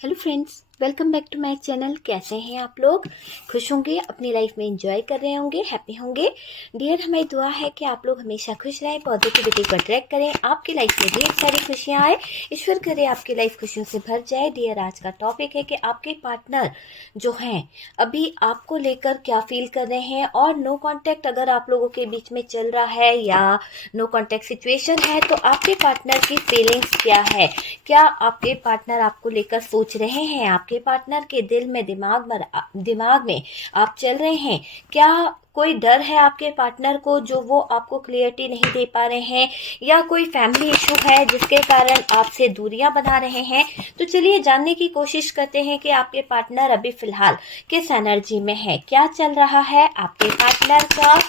Hello friends, welcome back to my channel. कैसे हैं आप लोग? खुश होंगे, अपनी लाइफ में एंजॉय कर रहे होंगे, हैप्पी होंगे। डियर, हमारी दुआ है कि आप लोग हमेशा खुश रहें, पॉजिटिविटी को अट्रैक्ट करें, आपकी लाइफ में ढेर सारी खुशियां आए। ईश्वर करे आपकी लाइफ खुशियों से भर जाए। डियर, आज का टॉपिक है कि आपके पार्टनर जो हैं अभी आपको लेकर क्या फील कर रहे हैं, और नो कॉन्टैक्ट अगर आप लोगों के बीच में चल रहा है या नो कॉन्टैक्ट सिचुएशन है तो आपके पार्टनर की फीलिंग्स क्या है। क्या आपके पार्टनर आपको लेकर सोच रहे हैं? आपके पार्टनर के दिल में, दिमाग में आप चल रहे हैं? क्या कोई डर है आपके पार्टनर को जो वो आपको क्लियरिटी नहीं दे पा रहे हैं, या कोई फैमिली इशू है जिसके कारण आपसे दूरियां बना रहे हैं? तो चलिए जानने की कोशिश करते हैं कि आपके पार्टनर अभी फिलहाल किस एनर्जी में है, क्या चल रहा है आपके पार्टनर का।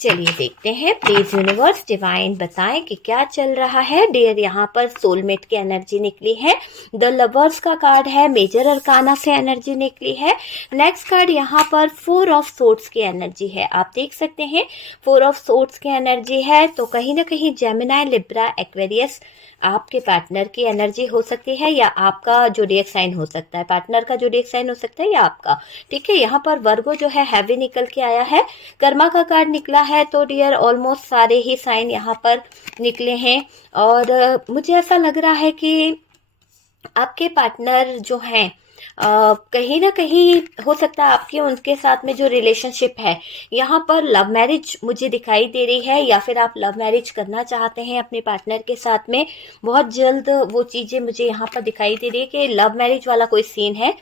चलिए देखते हैं। प्लीज यूनिवर्स डिवाइन बताएं कि क्या चल रहा है। डियर, यहाँ पर सोलमेट की एनर्जी निकली है, द लवर्स का कार्ड है, मेजर अरकाना से एनर्जी निकली है। नेक्स्ट कार्ड यहाँ पर फोर ऑफ सोर्ड्स की एनर्जी है। आप देख सकते हैं फोर ऑफ सोर्ड्स की एनर्जी है, तो कहीं ना कहीं जेमिनी, लिब्रा, एक्वेरियस आपके पार्टनर की एनर्जी हो सकती है, या आपका जोडिएक साइन हो सकता है, पार्टनर का जोडिएक साइन हो सकता है, या आपका। ठीक है, यहाँ पर वर्गो जो है हैवी निकल के आया है, कर्मा का कार्ड निकला है। तो डियर, ऑलमोस्ट सारे ही साइन यहाँ पर निकले हैं, और मुझे ऐसा लग रहा है कि आपके पार्टनर जो हैं कहीं ना कहीं हो सकता है आपके उनके साथ में जो रिलेशनशिप है, यहाँ पर लव मैरिज मुझे दिखाई दे रही है, या फिर आप लव मैरिज करना चाहते हैं अपने पार्टनर के साथ में। बहुत जल्द वो चीज़ें मुझे यहाँ पर दिखाई दे रही है कि लव मैरिज वाला कोई सीन है,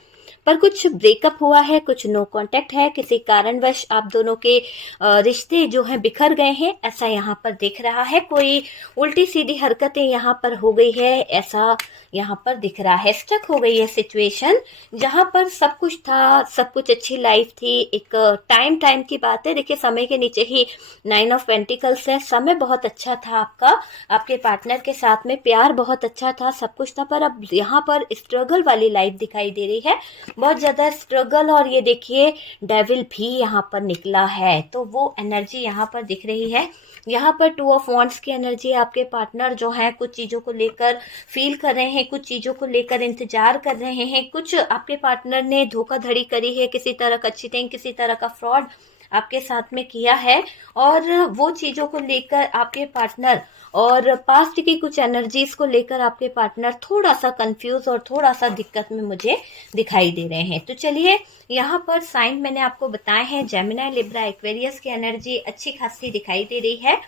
पर कुछ ब्रेकअप हुआ है, कुछ नो कांटेक्ट है, किसी कारणवश आप दोनों के रिश्ते जो हैं बिखर गए हैं, ऐसा यहाँ पर दिख रहा है। कोई उल्टी सीधी हरकतें यहाँ पर हो गई है, ऐसा यहाँ पर दिख रहा है। स्टक हो गई है सिचुएशन, जहाँ पर सब कुछ था, सब कुछ अच्छी लाइफ थी। एक टाइम की बात है, देखिए समय के नीचे ही 9 ऑफ पेंटिकल्स है। समय बहुत अच्छा था आपका, आपके पार्टनर के साथ में प्यार बहुत अच्छा था, सब कुछ था, पर अब यहाँ पर स्ट्रगल वाली लाइफ दिखाई दे रही है, बहुत ज्यादा स्ट्रगल। और ये देखिए डेविल भी यहाँ पर निकला है, तो वो एनर्जी यहाँ पर दिख रही है। यहाँ पर टू ऑफ वॉन्ड्स की एनर्जी, आपके पार्टनर जो है कुछ चीजों को लेकर फील कर रहे हैं, कुछ चीजों को लेकर इंतजार कर रहे हैं, कुछ आपके पार्टनर ने धोखाधड़ी करी है, किसी तरह का चीटिंग, किसी तरह का फ्रॉड आपके साथ में किया है, और वो चीजों को लेकर आपके पार्टनर और पास्ट की कुछ एनर्जीज को लेकर आपके पार्टनर थोड़ा सा कंफ्यूज और थोड़ा सा दिक्कत में मुझे दिखाई दे रहे हैं। तो चलिए, यहाँ पर साइन मैंने आपको बताए हैं, जेमिनी, लिब्रा, एक्वेरियस की एनर्जी अच्छी खासी दिखाई दे रही है,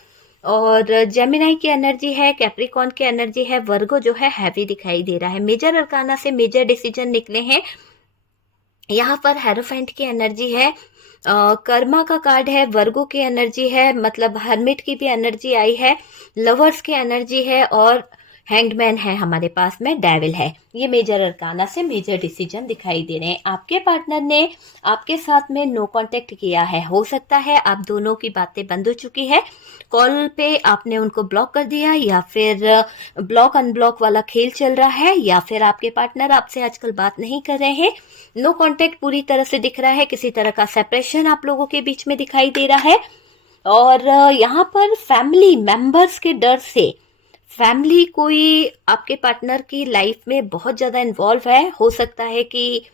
और जेमिनी की एनर्जी है, कैप्रिकॉर्न की एनर्जी है, वर्गो जो है हैवी दिखाई दे रहा है। मेजर अरकाना से मेजर डिसीजन निकले हैं। यहाँ पर हेरोफेंट की एनर्जी है, कर्मा का कार्ड है, वर्गो की एनर्जी है, मतलब हर्मिट की भी एनर्जी आई है, लवर्स की एनर्जी है, और हैंग्डमैन है हमारे पास में, डेविल है। ये मेजर अरकाना से मेजर डिसीजन दिखाई दे रहे हैं। आपके पार्टनर ने आपके साथ में नो कांटेक्ट किया है, हो सकता है आप दोनों की बातें बंद हो चुकी है, कॉल पे आपने उनको ब्लॉक कर दिया, या फिर ब्लॉक अनब्लॉक वाला खेल चल रहा है, या फिर आपके पार्टनर आपसे आजकल बात नहीं कर रहे हैं। नो कांटेक्ट पूरी तरह से दिख रहा है, किसी तरह का सेपरेशन आप लोगों के बीच में दिखाई दे रहा है। और यहाँ पर फैमिली मेंबर्स के डर से, फैमिली कोई आपके पार्टनर की लाइफ में बहुत ज्यादा इन्वॉल्व है, हो सकता है कि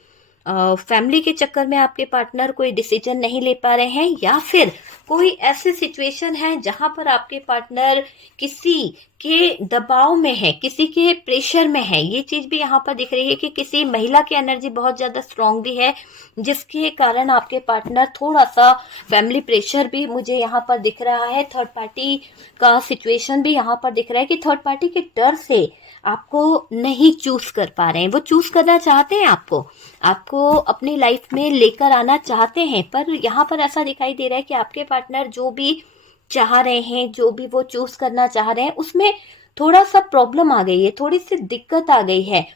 फैमिली के चक्कर में आपके पार्टनर कोई डिसीजन नहीं ले पा रहे हैं, या फिर कोई ऐसी सिचुएशन है जहां पर आपके पार्टनर किसी के दबाव में है, किसी के प्रेशर में है। ये चीज भी यहाँ पर दिख रही है कि किसी महिला की एनर्जी बहुत ज्यादा स्ट्रांगली है, जिसके कारण आपके पार्टनर थोड़ा सा फैमिली प्रेशर भी मुझे यहाँ पर दिख रहा है। थर्ड पार्टी का सिचुएशन भी यहाँ पर दिख रहा है कि थर्ड पार्टी के डर से आपको नहीं चूज कर पा रहे हैं। वो चूज करना चाहते हैं आपको अपनी लाइफ में लेकर आना चाहते हैं, पर यहाँ पर ऐसा दिखाई दे रहा है कि आपके पार्टनर जो भी चाह रहे हैं, जो भी वो चूज करना चाह रहे हैं, उसमें थोड़ा सा प्रॉब्लम आ गई है, थोड़ी सी दिक्कत आ गई है।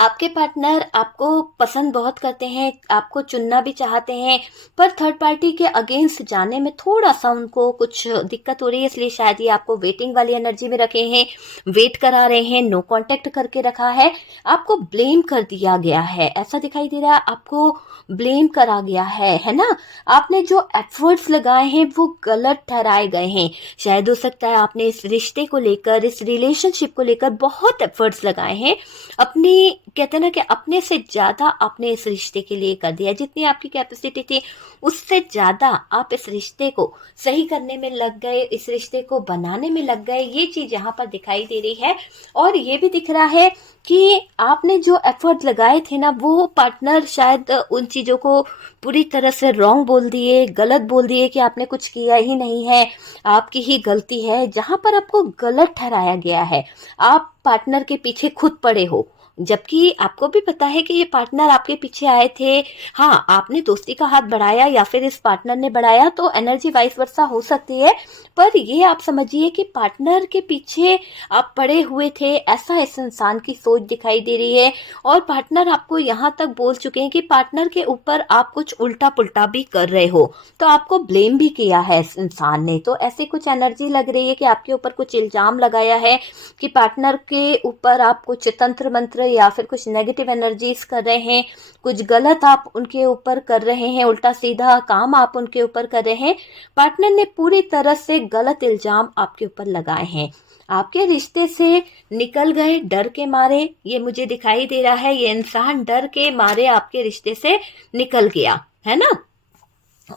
आपके पार्टनर आपको पसंद बहुत करते हैं, आपको चुनना भी चाहते हैं, पर थर्ड पार्टी के अगेंस्ट जाने में थोड़ा सा उनको कुछ दिक्कत हो रही है, इसलिए शायद ये आपको वेटिंग वाली एनर्जी में रखे हैं, वेट करा रहे हैं, नो कांटेक्ट करके रखा है, आपको ब्लेम कर दिया गया है, ऐसा दिखाई दे रहा है, आपको ब्लेम करा गया है ना। आपने जो एफर्ट्स लगाए हैं वो गलत ठहराए गए हैं। शायद हो सकता है आपने इस रिश्ते को लेकर, इस रिलेशनशिप को लेकर बहुत एफर्ट्स लगाए हैं, अपनी कहते हैं ना कि अपने से ज़्यादा आपने इस रिश्ते के लिए कर दिया, जितनी आपकी कैपेसिटी थी उससे ज़्यादा आप इस रिश्ते को सही करने में लग गए, इस रिश्ते को बनाने में लग गए। ये चीज़ यहाँ पर दिखाई दे रही है और ये भी दिख रहा है कि आपने जो एफर्ट लगाए थे ना, वो पार्टनर शायद उन चीज़ों को पूरी तरह से रॉन्ग बोल दिए, गलत बोल दिए कि आपने कुछ किया ही नहीं है, आपकी ही गलती है। जहाँ पर आपको गलत ठहराया गया है, आप पार्टनर के पीछे खुद पड़े हो, जबकि आपको भी पता है कि ये पार्टनर आपके पीछे आए थे। हाँ, आपने दोस्ती का हाथ बढ़ाया या फिर इस पार्टनर ने बढ़ाया, तो एनर्जी वाइस वर्सा हो सकती है, पर ये आप समझिए कि पार्टनर के पीछे आप पड़े हुए थे, ऐसा इस इंसान की सोच दिखाई दे रही है। और पार्टनर आपको यहाँ तक बोल चुके हैं कि पार्टनर के ऊपर आप कुछ उल्टा पुल्टा भी कर रहे हो, तो आपको ब्लेम भी किया है इस इंसान ने। तो ऐसी कुछ एनर्जी लग रही है कि आपके ऊपर कुछ इल्जाम लगाया है कि पार्टनर के ऊपर आप कुछ तंत्र मंत्र या फिर कुछ नेगेटिव एनर्जीज कर रहे हैं, कुछ गलत आप उनके ऊपर कर रहे हैं, उल्टा सीधा काम आप उनके ऊपर कर रहे हैं। पार्टनर ने पूरी तरह से गलत इल्जाम आपके ऊपर लगाए हैं, आपके रिश्ते से निकल गए डर के मारे। ये मुझे दिखाई दे रहा है, ये इंसान डर के मारे आपके रिश्ते से निकल गया है ना।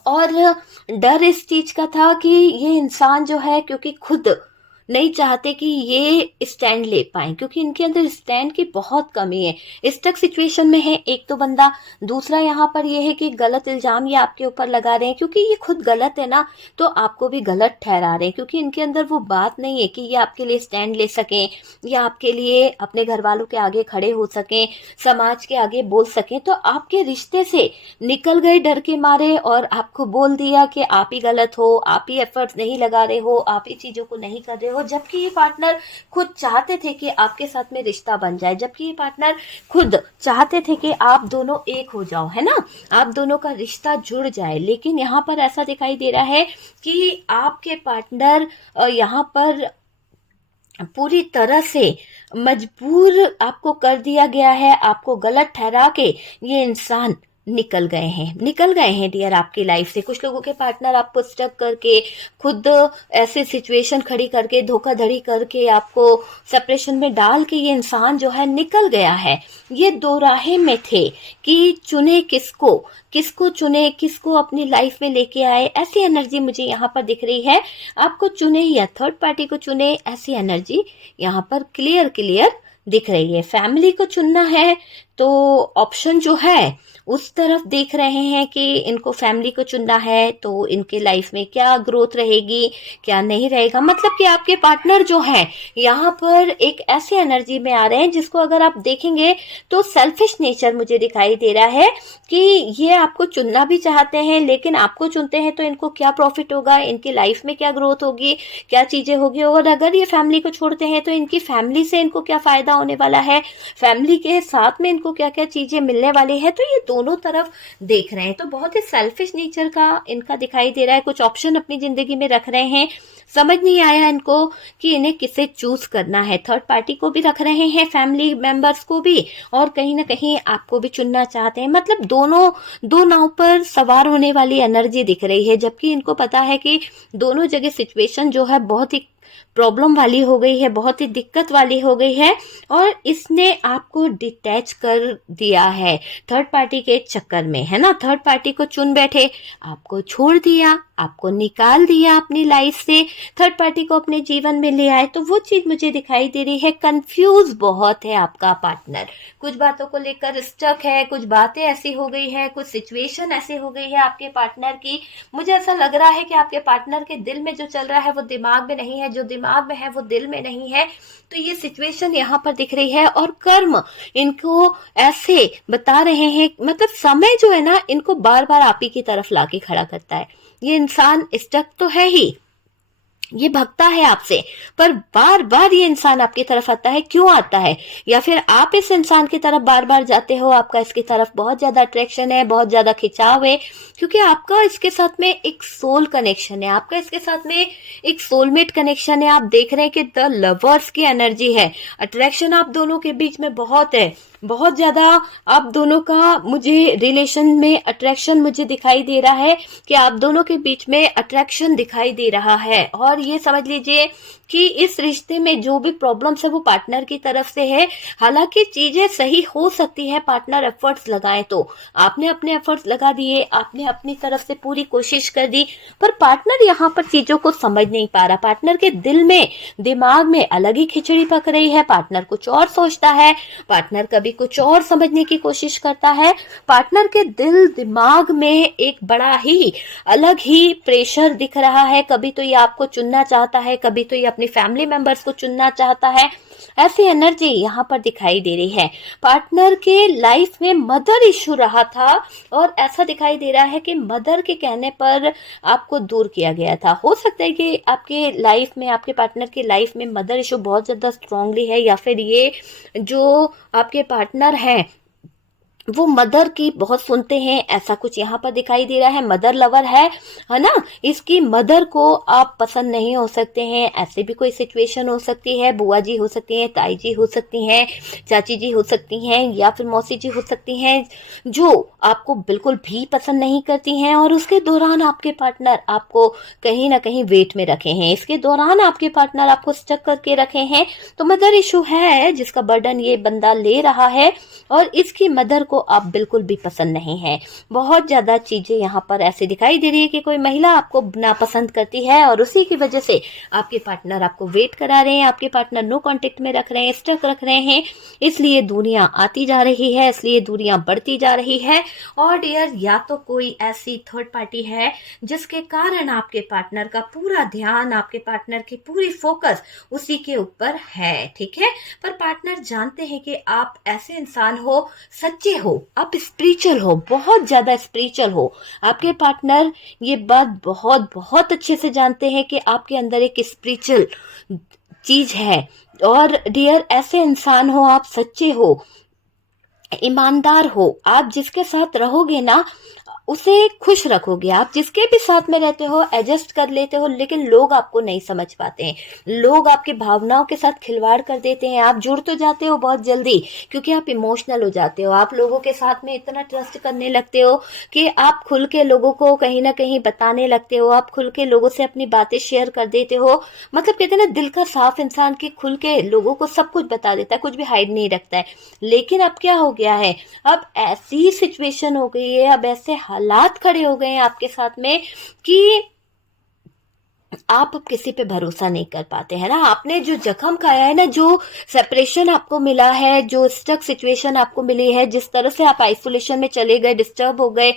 और डर इस चीज का था कि ये इंसान जो है, क्योंकि खुद नहीं चाहते कि ये स्टैंड ले पाए, क्योंकि इनके अंदर स्टैंड की बहुत कमी है, स्टक सिचुएशन में है एक तो बंदा। दूसरा यहाँ पर ये है कि गलत इल्जाम ये आपके ऊपर लगा रहे हैं, क्योंकि ये खुद गलत है ना, तो आपको भी गलत ठहरा रहे हैं, क्योंकि इनके अंदर वो बात नहीं है कि ये आपके लिए स्टैंड ले सकें या आपके लिए अपने घर वालों के आगे खड़े हो सकें, समाज के आगे बोल सकें। तो आपके रिश्ते से निकल गए डर के मारे और आपको बोल दिया कि आप ही गलत हो, आप ही एफर्ट्स नहीं लगा रहे हो, आप ही चीजों को नहीं कर रहे हो, जबकि ये पार्टनर खुद चाहते थे कि आपके साथ में रिश्ता बन जाए, जबकि ये पार्टनर खुद चाहते थे कि आप दोनों एक हो जाओ, है ना, आप दोनों का रिश्ता जुड़ जाए। लेकिन यहाँ पर ऐसा दिखाई दे रहा है कि आपके पार्टनर यहाँ पर पूरी तरह से मजबूर आपको कर दिया गया है, आपको गलत ठहरा के ये इंसान निकल गए हैं डियर आपकी लाइफ से। कुछ लोगों के पार्टनर आपको स्टक करके, खुद ऐसे सिचुएशन खड़ी करके, धोखाधड़ी करके, आपको सेपरेशन में डाल के ये इंसान जो है निकल गया है। ये दो राहें में थे कि चुने किसको, किसको चुने, किसको अपनी लाइफ में लेके आए। ऐसी एनर्जी मुझे यहाँ पर दिख रही है, आपको चुने या थर्ड पार्टी को चुने, ऐसी एनर्जी यहाँ पर क्लियर दिख रही है। फैमिली को चुनना है तो ऑप्शन जो है उस तरफ देख रहे हैं कि इनको फैमिली को चुनना है, तो इनके लाइफ में क्या ग्रोथ रहेगी, क्या नहीं रहेगा। मतलब कि आपके पार्टनर जो हैं यहाँ पर एक ऐसी एनर्जी में आ रहे हैं जिसको अगर आप देखेंगे तो सेल्फिश नेचर मुझे दिखाई दे रहा है कि ये आपको चुनना भी चाहते हैं, लेकिन आपको चुनते हैं तो इनको क्या प्रॉफिट होगा, इनकी लाइफ में क्या ग्रोथ होगी, क्या चीजें होगी, और अगर ये फैमिली को छोड़ते हैं तो इनकी फैमिली से इनको क्या फायदा होने वाला है, फैमिली के साथ में इनको क्या क्या चीजें मिलने वाली है। तो ये दोनों तरफ देख रहे हैं, तो बहुत ही सेल्फिश नेचर का इनका दिखाई दे रहा है। कुछ ऑप्शन अपनी जिंदगी में रख रहे हैं, समझ नहीं आया इनको कि इन्हें किसे चूज करना है। थर्ड पार्टी को भी रख रहे हैं, फैमिली मेंबर्स को भी, और कहीं ना कहीं आपको भी चुनना चाहते हैं। मतलब दोनों दो नाव पर सवार होने वाली एनर्जी दिख रही है, जबकि इनको पता है कि दोनों जगह सिचुएशन जो है बहुत ही प्रॉब्लम वाली हो गई है, बहुत ही दिक्कत वाली हो गई है, और इसने आपको डिटैच कर दिया है थर्ड पार्टी के चक्कर में, है ना। थर्ड पार्टी को चुन बैठे, आपको छोड़ दिया, आपको निकाल दिया अपनी लाइफ से, थर्ड पार्टी को अपने जीवन में ले आए। तो वो चीज मुझे दिखाई दे रही है। कंफ्यूज बहुत है आपका पार्टनर, कुछ बातों को लेकर स्टक है, कुछ बातें ऐसी हो गई है, कुछ सिचुएशन ऐसी हो गई है आपके पार्टनर की। मुझे ऐसा लग रहा है कि आपके पार्टनर के दिल में जो चल रहा है वो दिमाग में नहीं है, जो दिमाग में है वो दिल में नहीं है। तो ये सिचुएशन यहाँ पर दिख रही है, और कर्म इनको ऐसे बता रहे हैं, मतलब समय जो है ना इनको बार बार आप ही की तरफ लाके खड़ा करता है। ये इंसान स्टक तो है ही, ये भगता है आपसे, पर बार बार ये इंसान आपकी तरफ आता है। क्यों आता है, या फिर आप इस इंसान की तरफ बार बार जाते हो, आपका इसकी तरफ बहुत ज्यादा अट्रैक्शन है, बहुत ज्यादा खिंचाव है, क्योंकि आपका इसके साथ में एक सोल कनेक्शन है, आपका इसके साथ में एक सोलमेट कनेक्शन है। आप देख रहे हैं कि द लवर्स की एनर्जी है, अट्रैक्शन आप दोनों के बीच में बहुत है, बहुत ज्यादा आप दोनों का मुझे रिलेशन में अट्रैक्शन मुझे दिखाई दे रहा है कि आप दोनों के बीच में अट्रैक्शन दिखाई दे रहा है। और ये समझ लीजिए कि इस रिश्ते में जो भी प्रॉब्लम्स है वो पार्टनर की तरफ से है। हालांकि चीजें सही हो सकती है, पार्टनर एफर्ट्स लगाए तो। आपने अपने एफर्ट्स लगा दिए, आपने अपनी तरफ से पूरी कोशिश कर दी, पर पार्टनर यहाँ पर चीजों को समझ नहीं पा रहा। पार्टनर के दिल में, दिमाग में अलग ही खिचड़ी पक रही है। पार्टनर कुछ और सोचता है, पार्टनर कभी कुछ और समझने की कोशिश करता है। पार्टनर के दिल दिमाग में एक बड़ा ही अलग ही प्रेशर दिख रहा है। कभी तो ये आपको चुनना चाहता है, कभी तो ये अपनी फैमिली मेंबर्स को चुनना चाहता है। ऐसी एनर्जी यहाँ पर दिखाई दे रही है। पार्टनर के लाइफ में मदर इशू रहा था और ऐसा दिखाई दे रहा है कि मदर के कहने पर आपको दूर किया गया था। हो सकता है कि आपके लाइफ में, आपके पार्टनर की लाइफ में मदर इशू बहुत ज्यादा स्ट्रांगली है, या फिर ये जो आपके पार्टनर हैं वो मदर की बहुत सुनते हैं, ऐसा कुछ यहाँ पर दिखाई दे रहा है। मदर लवर है ना। इसकी मदर को आप पसंद नहीं हो सकते हैं, ऐसे भी कोई सिचुएशन हो सकती है। बुआ जी हो सकती हैं, ताई जी हो सकती हैं, चाची जी हो सकती हैं, या फिर मौसी जी हो सकती हैं, जो आपको बिल्कुल भी पसंद नहीं करती हैं। और उसके दौरान आपके पार्टनर आपको कहीं ना कहीं वेट में रखे हैं, इसके दौरान आपके पार्टनर आपको स्टक करके रखे हैं। तो मदर इशू है जिसका बर्डन ये बंदा ले रहा है, और इसकी मदर को आप बिल्कुल भी पसंद नहीं है। बहुत ज्यादा चीजें यहाँ पर ऐसे दिखाई दे रही है कि कोई महिला आपको नापसंद करती है, और उसी की वजह से आपके पार्टनर आपको वेट करा रहे हैं, आपके पार्टनर नो कांटेक्ट में रख रहे हैं, स्टक रख रहे हैं। इसलिए दूरियां आती जा रही है, इसलिए दूरियां बढ़ती जा रही है। और डियर, या तो कोई ऐसी थर्ड पार्टी है जिसके कारण आपके पार्टनर का पूरा ध्यान, आपके पार्टनर की पूरी फोकस उसी के ऊपर है, ठीक है। पर पार्टनर जानते हैं कि आप ऐसे इंसान हो, सच्चे हो, आप स्पिरिचुअल हो, बहुत ज्यादा स्पिरिचुअल हो। आपके पार्टनर ये बात बहुत बहुत अच्छे से जानते हैं कि आपके अंदर एक स्पिरिचुअल चीज है। और डियर, ऐसे इंसान हो, आप सच्चे हो, ईमानदार हो, आप जिसके साथ रहोगे ना उसे खुश रखोगे। आप जिसके भी साथ में रहते हो एडजस्ट कर लेते हो, लेकिन लोग आपको नहीं समझ पाते हैं, लोग आपकी भावनाओं के साथ खिलवाड़ कर देते हैं। आप जुड़ तो जाते हो बहुत जल्दी, क्योंकि आप इमोशनल हो जाते हो, आप लोगों के साथ में इतना ट्रस्ट करने लगते हो कि आप खुल के लोगों को कहीं ना कहीं बताने लगते हो, आप खुल के लोगों से अपनी बातें शेयर कर देते हो। मतलब कहते हैं ना, दिल का साफ इंसान की खुल के लोगों को सब कुछ बता देता है, कुछ भी हाइड नहीं रखता है। लेकिन अब क्या हो गया है, अब ऐसी सिचुएशन हो गई है, अब ऐसे हालात खड़े हो गए हैं आपके साथ में कि आप अब किसी पे भरोसा नहीं कर पाते हैं ना। आपने जो जख्म खाया है ना, जो सेपरेशन आपको मिला है, जो स्टक सिचुएशन आपको मिली है, जिस तरह से आप आइसोलेशन में चले गए, डिस्टर्ब हो गए,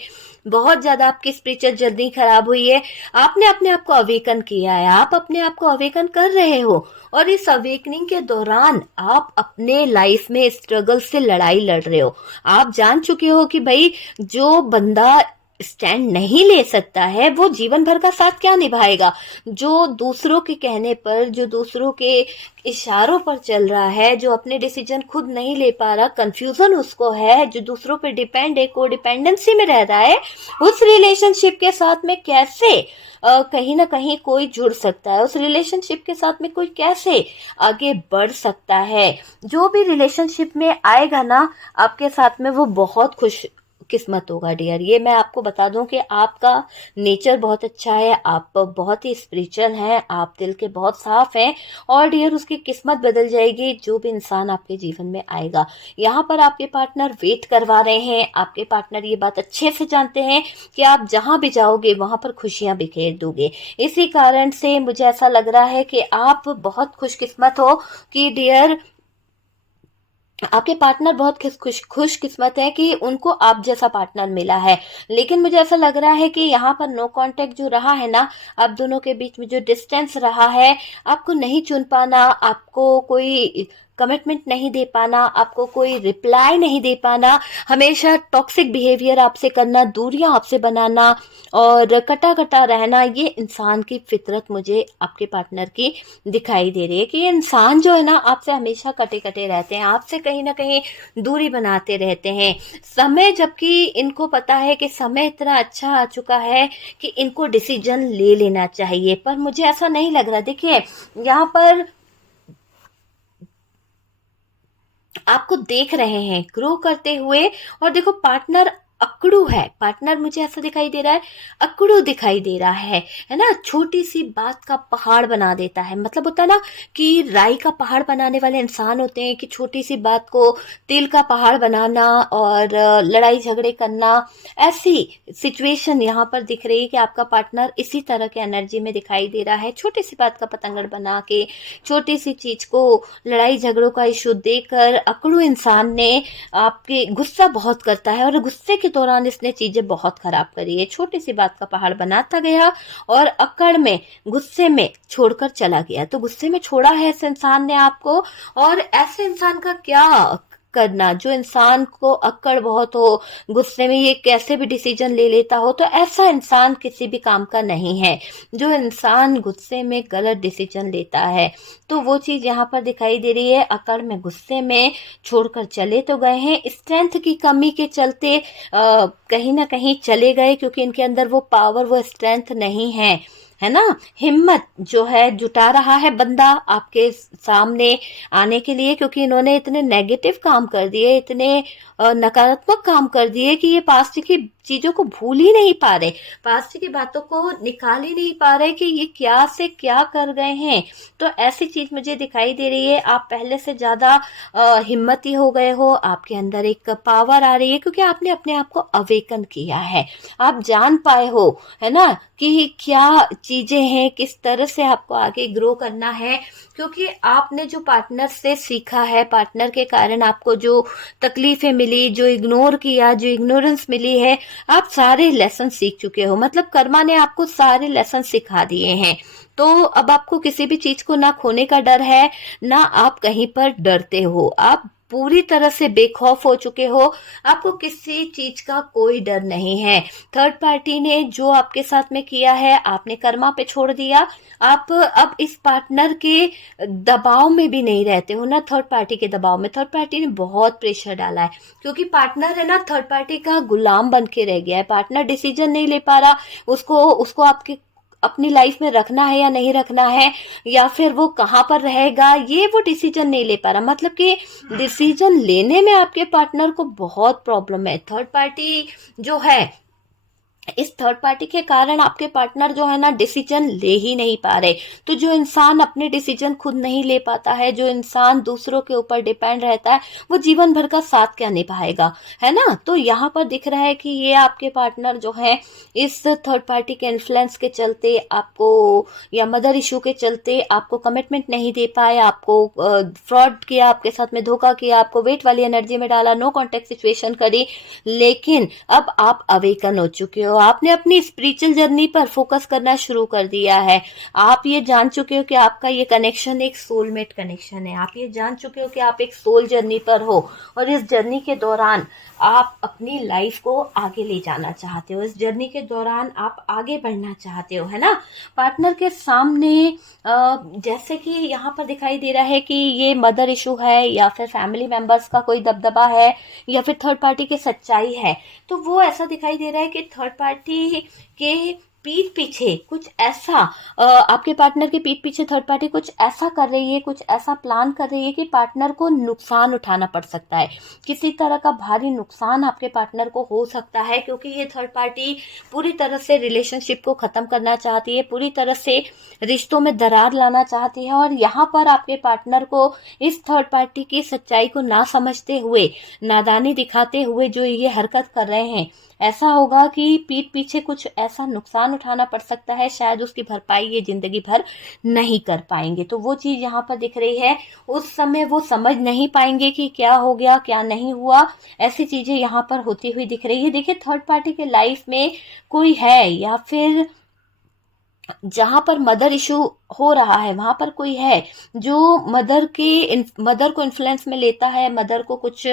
बहुत ज्यादा आपकी स्पिरिचुअल जर्नी खराब हुई है। आपने अपने आप को अवेकन किया है, आप अपने आप को अवेकन कर रहे हो, और इस अवेकनिंग के दौरान आप अपने लाइफ में स्ट्रगल से लड़ाई लड़ रहे हो। आप जान चुके हो कि भाई, जो बंदा स्टैंड नहीं ले सकता है वो जीवन भर का साथ क्या निभाएगा। जो दूसरों के कहने पर, जो दूसरों के इशारों पर चल रहा है, जो अपने डिसीजन खुद नहीं ले पा रहा, कंफ्यूजन उसको है, जो दूसरों पे डिपेंड है, को डिपेंडेंसी में रह रहा है, उस रिलेशनशिप के साथ में कैसे कहीं ना कहीं कोई जुड़ सकता है, उस रिलेशनशिप के साथ में कोई कैसे आगे बढ़ सकता है। जो भी रिलेशनशिप में आएगा ना आपके साथ में, वो बहुत खुश किस्मत होगा डियर। ये मैं आपको बता दूं कि आपका नेचर बहुत अच्छा है, आप बहुत ही स्पिरिचुअल हैं, आप दिल के बहुत साफ हैं, और डियर उसकी किस्मत बदल जाएगी जो भी इंसान आपके जीवन में आएगा। यहाँ पर आपके पार्टनर वेट करवा रहे हैं, आपके पार्टनर ये बात अच्छे से जानते हैं कि आप जहां भी जाओगे वहां पर खुशियां बिखेर दोगे। इसी कारण से मुझे ऐसा लग रहा है कि आप बहुत खुशकिस्मत हो कि डियर, आपके पार्टनर बहुत खुश किस्मत है कि उनको आप जैसा पार्टनर मिला है। लेकिन मुझे ऐसा लग रहा है कि यहाँ पर नो कांटेक्ट जो रहा है ना, आप दोनों के बीच में जो डिस्टेंस रहा है, आपको नहीं चुन पाना, आपको कोई कमिटमेंट नहीं दे पाना, आपको कोई रिप्लाई नहीं दे पाना, हमेशा टॉक्सिक बिहेवियर आपसे करना, दूरियां आपसे बनाना और कटा कटा रहना, ये इंसान की फितरत मुझे आपके पार्टनर की दिखाई दे रही है कि ये इंसान जो है ना आपसे हमेशा कटे कटे रहते हैं, आपसे कहीं ना कहीं दूरी बनाते रहते हैं। समय, जबकि इनको पता है कि समय इतना अच्छा आ चुका है कि इनको डिसीजन ले लेना चाहिए, पर मुझे ऐसा नहीं लग रहा। देखिए, यहाँ पर आपको देख रहे हैं ग्रो करते हुए, और देखो पार्टनर अकड़ू है, पार्टनर मुझे ऐसा दिखाई दे रहा है, अकड़ू दिखाई दे रहा है ना। छोटी सी बात का पहाड़ बना देता है, मतलब होता है ना कि राई का पहाड़ बनाने वाले इंसान होते हैं, कि छोटी सी बात को तिल का पहाड़ बनाना और लड़ाई झगड़े करना। ऐसी सिचुएशन यहाँ पर दिख रही है कि आपका पार्टनर इसी तरह के एनर्जी में दिखाई दे रहा है। छोटी सी बात का पतंगड़ बना के, छोटी सी चीज को लड़ाई झगड़ों का इशू देकर अकड़ू इंसान ने आपके गुस्सा बहुत करता है, और गुस्से के दौरान इसने चीजें बहुत खराब करी है। छोटी सी बात का पहाड़ बनाता गया और अकड़ में, गुस्से में छोड़कर चला गया। तो गुस्से में छोड़ा है इस इंसान ने आपको। और ऐसे इंसान का क्या करना, जो इंसान को अक्कड़ बहुत हो, गुस्से में ये कैसे भी डिसीजन ले लेता हो, तो ऐसा इंसान किसी भी काम का नहीं है। जो इंसान गुस्से में गलत डिसीजन लेता है, तो वो चीज यहाँ पर दिखाई दे रही है। अकड़ में, गुस्से में छोड़कर चले तो गए हैं, स्ट्रेंथ की कमी के चलते कहीं ना कहीं चले गए, क्योंकि इनके अंदर वो पावर, वो स्ट्रेंथ नहीं है ना। हिम्मत जो है जुटा रहा है बंदा आपके सामने आने के लिए, क्योंकि इन्होंने इतने नेगेटिव काम कर दिए, इतने नकारात्मक काम कर दिए कि ये पास्ट की चीजों को भूल ही नहीं पा रहे, पास्ट की बातों को निकाल ही नहीं पा रहे कि ये क्या से क्या कर गए हैं। तो ऐसी चीज मुझे दिखाई दे रही है। आप पहले से ज्यादा हिम्मती हो गए हो, आपके अंदर एक पावर आ रही है, क्योंकि आपने अपने आप को अवेकन किया है। आप जान पाए हो, है ना, कि क्या चीजें हैं, किस तरह से आपको आगे ग्रो करना है। क्योंकि आपने जो पार्टनर से सीखा है, पार्टनर के कारण आपको जो तकलीफें मिली, जो इग्नोर किया, जो इग्नोरेंस मिली है, आप सारे लेसन सीख चुके हो। मतलब कर्मा ने आपको सारे लेसन सिखा दिए हैं। तो अब आपको किसी भी चीज को ना खोने का डर है, ना आप कहीं पर डरते हो। आप पूरी तरह से बेखौफ हो चुके हो, आपको किसी चीज का कोई डर नहीं है। थर्ड पार्टी ने जो आपके साथ में किया है, आपने कर्मा पे छोड़ दिया। आप अब इस पार्टनर के दबाव में भी नहीं रहते हो ना, थर्ड पार्टी के दबाव में। थर्ड पार्टी ने बहुत प्रेशर डाला है, क्योंकि पार्टनर है ना थर्ड पार्टी का गुलाम बन के रह गया है। पार्टनर डिसीजन नहीं ले पा रहा, उसको उसको आपके अपनी लाइफ में रखना है या नहीं रखना है, या फिर वो कहाँ पर रहेगा, ये वो डिसीजन नहीं ले पा रहा। मतलब कि डिसीजन लेने में आपके पार्टनर को बहुत प्रॉब्लम है। थर्ड पार्टी जो है, इस थर्ड पार्टी के कारण आपके पार्टनर जो है ना डिसीजन ले ही नहीं पा रहे। तो जो इंसान अपने डिसीजन खुद नहीं ले पाता है, जो इंसान दूसरों के ऊपर डिपेंड रहता है, वो जीवन भर का साथ क्या निभाएगा, है ना। तो यहाँ पर दिख रहा है कि ये आपके पार्टनर जो है, इस थर्ड पार्टी के इन्फ्लुएंस के चलते आपको, या मदर इशू के चलते आपको कमिटमेंट नहीं दे पाए, आपको फ्रॉड किया, आपके साथ में धोखा किया, आपको वेट वाली एनर्जी में डाला, नो कॉन्टेक्ट सिचुएशन करी। लेकिन अब आप अवेकन हो चुके हो, आपने अपनी स्पिरिचुअल जर्नी पर फोकस करना शुरू कर दिया है। आप ये जान चुके हो कि आपका ये कनेक्शन एक सोलमेट कनेक्शन है। आप ये जान चुके हो कि आप एक सोल जर्नी पर हो, और इस जर्नी के दौरान आप अपनी लाइफ को आगे ले जाना चाहते हो। इस जर्नी के दौरान आप आगे बढ़ना चाहते हो, है ना। पार्टनर के सामने जैसे कि यहाँ पर दिखाई दे रहा है कि ये मदर इशू है, या फिर फैमिली मेंबर्स का कोई दबदबा है, या फिर थर्ड पार्टी की सच्चाई है। तो वो ऐसा दिखाई दे रहा है कि थर्ड पार्टी के पीठ पीछे कुछ ऐसा, आपके पार्टनर के पीठ पीछे थर्ड पार्टी कुछ ऐसा कर रही है, कुछ ऐसा प्लान कर रही है कि पार्टनर को नुकसान उठाना पड़ सकता है। किसी तरह का भारी नुकसान आपके पार्टनर को हो सकता है, क्योंकि ये थर्ड पार्टी पूरी तरह से रिलेशनशिप को खत्म करना चाहती है, पूरी तरह से रिश्तों में दरार लाना चाहती है। और यहाँ पर आपके पार्टनर को इस थर्ड पार्टी की सच्चाई को ना समझते हुए, नादानी दिखाते हुए जो ये हरकत कर रहे हैं, ऐसा होगा कि पीठ पीछे कुछ ऐसा नुकसान उठाना पड़ सकता है, शायद उसकी भरपाई ये जिंदगी भर नहीं कर पाएंगे। तो वो चीज यहाँ पर दिख रही है। उस समय वो समझ नहीं पाएंगे कि क्या हो गया, क्या नहीं हुआ। ऐसी चीजें यहाँ पर होती हुई दिख रही है। देखिए, थर्ड पार्टी के लाइफ में कोई है, या फिर जहां पर मदर इशू हो रहा है वहां पर कोई है जो मदर को इन्फ्लुएंस में लेता है, मदर को कुछ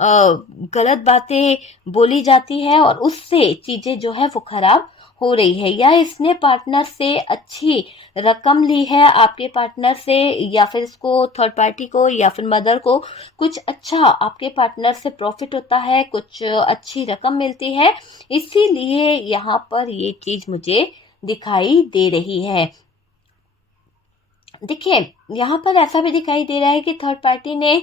गलत बातें बोली जाती है, और उससे चीजें जो है वो खराब हो रही है। या इसने पार्टनर से अच्छी रकम ली है, आपके पार्टनर से, या फिर इसको थर्ड पार्टी को या फिर मदर को कुछ अच्छा आपके पार्टनर से प्रॉफिट होता है, कुछ अच्छी रकम मिलती है, इसीलिए यहाँ पर ये चीज मुझे दिखाई दे रही है। देखिए, यहाँ पर ऐसा भी दिखाई दे रहा है कि थर्ड पार्टी ने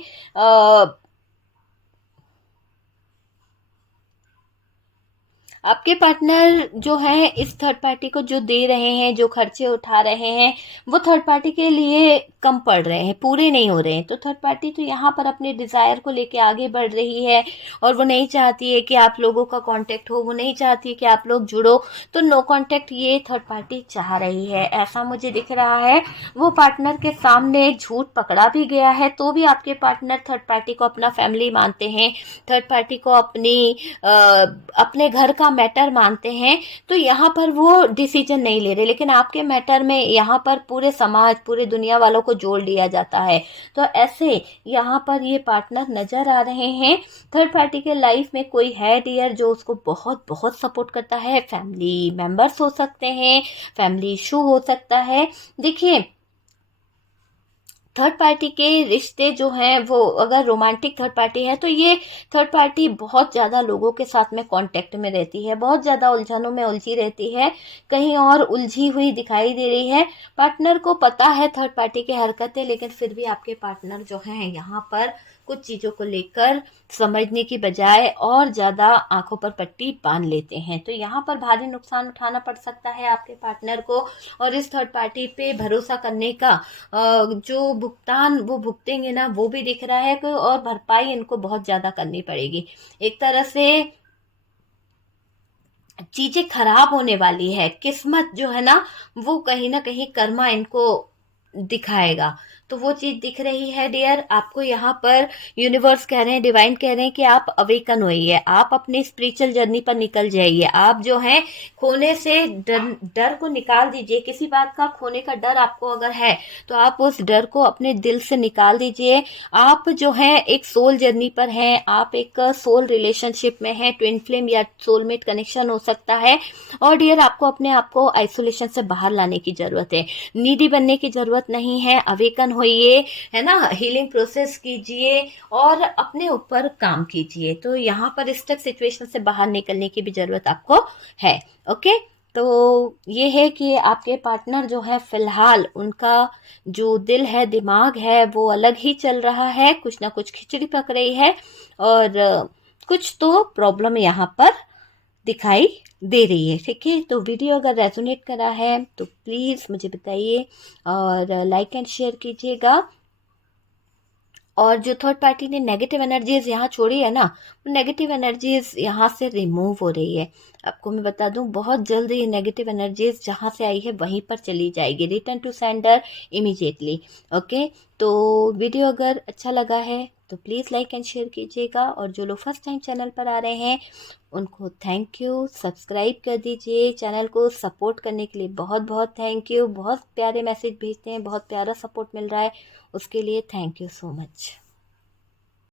आपके पार्टनर जो है इस थर्ड पार्टी को जो दे रहे हैं, जो खर्चे उठा रहे हैं, वो थर्ड पार्टी के लिए कम पड़ रहे हैं, पूरे नहीं हो रहे हैं। तो थर्ड पार्टी तो यहाँ पर अपने डिज़ायर को लेके आगे बढ़ रही है और वो नहीं चाहती है कि आप लोगों का कांटेक्ट हो, वो नहीं चाहती है कि आप लोग जुड़ो। तो नो कांटेक्ट ये थर्ड पार्टी चाह रही है, ऐसा मुझे दिख रहा है। वो पार्टनर के सामने झूठ पकड़ा भी गया है तो भी आपके पार्टनर थर्ड पार्टी को अपना फैमिली मानते हैं, थर्ड पार्टी को अपने घर का मैटर मानते हैं। तो यहाँ पर वो डिसीजन नहीं ले रहे, लेकिन आपके मैटर में यहाँ पर पूरे समाज, पूरे दुनिया वालों को जोड़ लिया जाता है। तो ऐसे यहाँ पर ये पार्टनर नजर आ रहे हैं। थर्ड पार्टी के लाइफ में कोई है डियर जो उसको बहुत बहुत सपोर्ट करता है। फैमिली मेंबर्स हो सकते हैं, फैमिली इशू हो सकता है। देखिए, थर्ड पार्टी के रिश्ते जो हैं वो अगर रोमांटिक थर्ड पार्टी है तो ये थर्ड पार्टी बहुत ज़्यादा लोगों के साथ में कांटेक्ट में रहती है, बहुत ज़्यादा उलझनों में उलझी रहती है, कहीं और उलझी हुई दिखाई दे रही है। पार्टनर को पता है थर्ड पार्टी की हरकतें, लेकिन फिर भी आपके पार्टनर जो हैं यहाँ पर कुछ चीज़ों को लेकर समझने की बजाय और ज़्यादा आंखों पर पट्टी बांध लेते हैं। तो यहाँ पर भारी नुकसान उठाना पड़ सकता है आपके पार्टनर को। और इस थर्ड पार्टी पे भरोसा करने का जो भुगतान वो भुगतेंगे ना, वो भी दिख रहा है कि और भरपाई इनको बहुत ज़्यादा करनी पड़ेगी। एक तरह से चीज़ें खराब होने वाली है, किस्मत जो है ना वो कहीं ना कहीं कर्मा इनको दिखाएगा। तो वो चीज दिख रही है डियर। आपको यहाँ पर यूनिवर्स कह रहे हैं, डिवाइन कह रहे हैं कि आप अवेकन होइए, आप अपनी स्पिरिचुअल जर्नी पर निकल जाइए। आप जो है खोने से डर को निकाल दीजिए। किसी बात का खोने का डर आपको अगर है तो आप उस डर को अपने दिल से निकाल दीजिए। आप जो है एक सोल जर्नी पर हैं, आप एक सोल रिलेशनशिप में हैं, ट्विन फ्लेम या सोलमेट कनेक्शन हो सकता है। और डियर, आपको अपने आप को आइसोलेशन से बाहर लाने की जरूरत है, नीडी बनने की जरूरत नहीं है। अवेकन होइए, है ना, हीलिंग प्रोसेस कीजिए और अपने ऊपर काम कीजिए। तो यहाँ पर स्टक सिचुएशन से बाहर निकलने की भी जरूरत आपको है। ओके, तो ये है कि आपके पार्टनर जो है फिलहाल उनका जो दिल है, दिमाग है, वो अलग ही चल रहा है, कुछ ना कुछ खिचड़ी पक रही है और कुछ तो प्रॉब्लम यहाँ पर दिखाई दे रही है। ठीक है, तो वीडियो अगर रेजोनेट करा है तो प्लीज़ मुझे बताइए और लाइक एंड शेयर कीजिएगा। और जो थर्ड पार्टी ने नेगेटिव एनर्जीज यहाँ छोड़ी है ना, वो नेगेटिव एनर्जीज यहाँ से रिमूव हो रही है। आपको मैं बता दूं, बहुत जल्द ये नेगेटिव एनर्जीज जहाँ से आई है वहीं पर चली जाएगी, return to sender immediately. Okay, तो वीडियो अगर अच्छा लगा है तो प्लीज़ लाइक एंड शेयर कीजिएगा। और जो लोग फर्स्ट टाइम चैनल पर आ रहे हैं उनको थैंक यू, सब्सक्राइब कर दीजिए। चैनल को सपोर्ट करने के लिए बहुत बहुत थैंक यू। बहुत प्यारे मैसेज भेजते हैं, बहुत प्यारा सपोर्ट मिल रहा है, उसके लिए थैंक यू सो मच।